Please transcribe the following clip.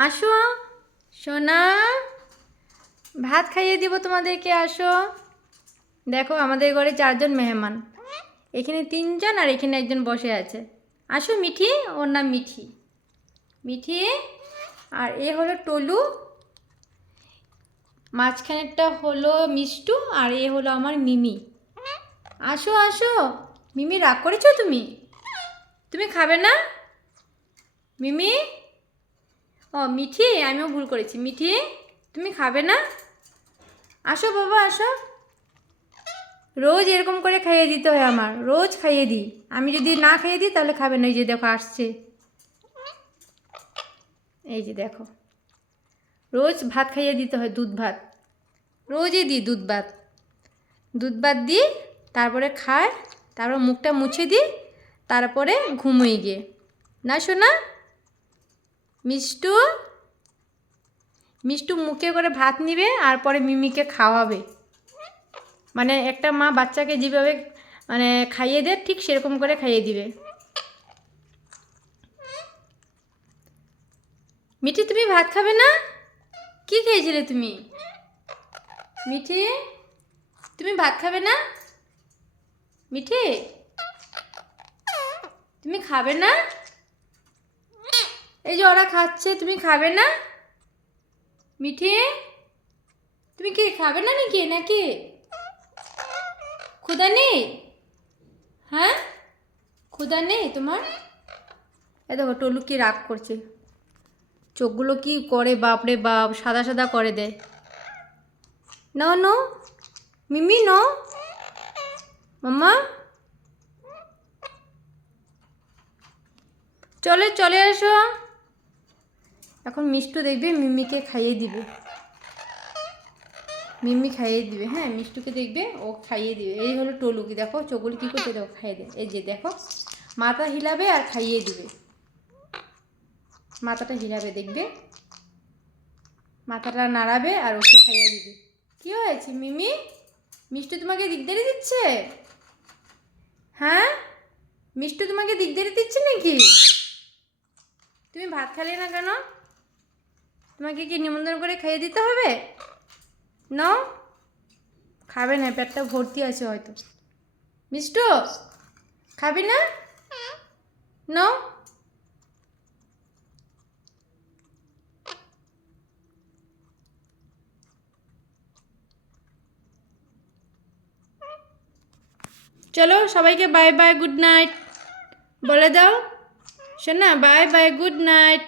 আসো, সোনা। ভাত খাইয়ে দিব তোমাদেরকে, আসো। দেখো, আমাদের ঘরে চারজন মেহমান। এখানে তিনজন আর এখানে একজন বসে আছে। আসো, মিঠি, ওর নাম মিঠি। মিঠি, আর এ হলো টলু। মাঝখানেরটা হলো মিষ্টু, আর এ হলো আমার মিমি। আসো আসো। মিমি, রাগ করেছ তুমি? তুমি খাবে না? মিমি? ও, মিঠি, আমিও ভুল করেছি। মিঠি, তুমি খাবে না? আসো বাবা, আসো। রোজ এরকম করে খাইয়ে দিতে হয় আমার। রোজ খাইয়ে দিই। আমি যদি না খাইয়ে দিই, তাহলে খাবে না। এই যে দেখো, আসছে। এই যে দেখো। রোজ ভাত খাইয়ে দিতে হয়, দুধ ভাত। রোজই দিই দুধ ভাত। দুধ ভাত দিই, তারপরে খায় তারপর মুখটা মুছে দিই, তারপরে ঘুমোই গিয়ে। না শোনা মিষ্টু? মিষ্টু মুখে করে ভাত নিবে আর পরে মিমিকে খাওয়াবে। মানে একটা মা বাচ্চাকে যেভাবে মানে খাইয়ে দেয়, ঠিক সেরকম করে খাইয়ে দিবে। মিঠি, তুমি ভাত খাবে না? কি খেয়েছিলে তুমি? মিঠি, তুমি ভাত খাবে না? মিঠি, তুমি খাবে না? এই যে ওরা খাচ্ছে, তুমি খাবে না? মিঠি, তুমি কি খাবে না নাকি নাকি? ক্ষুদা নেই? হ্যাঁ? ক্ষুদা নেই তোমার? এ দেখো, টলু কি রাগ করছে। চোখগুলো কি করে, বাপরে বাপ, সাদা সাদা করে দেয়। ন, নো, মিমি, ন। মাম্মা? চলে চলে এসো। এখন মিষ্টু দেখবে মিমিকে খাইয়ে দিবে। মিমি খাইয়ে দিবে হ্যাঁ মিষ্টুকে দেখবে, ও খাইয়ে দিবে। এই হলো টলুকি, দেখো চোখগুলি কী করছে, দেখো, খাইয়ে দেবে। এই যে, দেখো, মাথা হিলাবে আর খাইয়ে দিবে। মাথাটা হিলাবে, দেখবে? মাথাটা নাড়াবে আর ওকে খাইয়ে দিবে। কী হয়েছে, মিমি? মিষ্টু তোমাকে দিকদারি দিচ্ছে? হ্যাঁ? মিষ্টু তোমাকে দিকদারি দিচ্ছে নাকি? তুমি ভাত খালে না কেন? তোমাকে কি নিমন্ত্রণ করে খাইয়ে দিতে হবে? ন খাবে না, পেটটা ভর্তি আছে হয়তো। মিষ্টু, খাবি না? ন চলো, সবাইকে বাই বাই গুড নাইট বলে দাও। শোনা বাই বাই গুড নাইট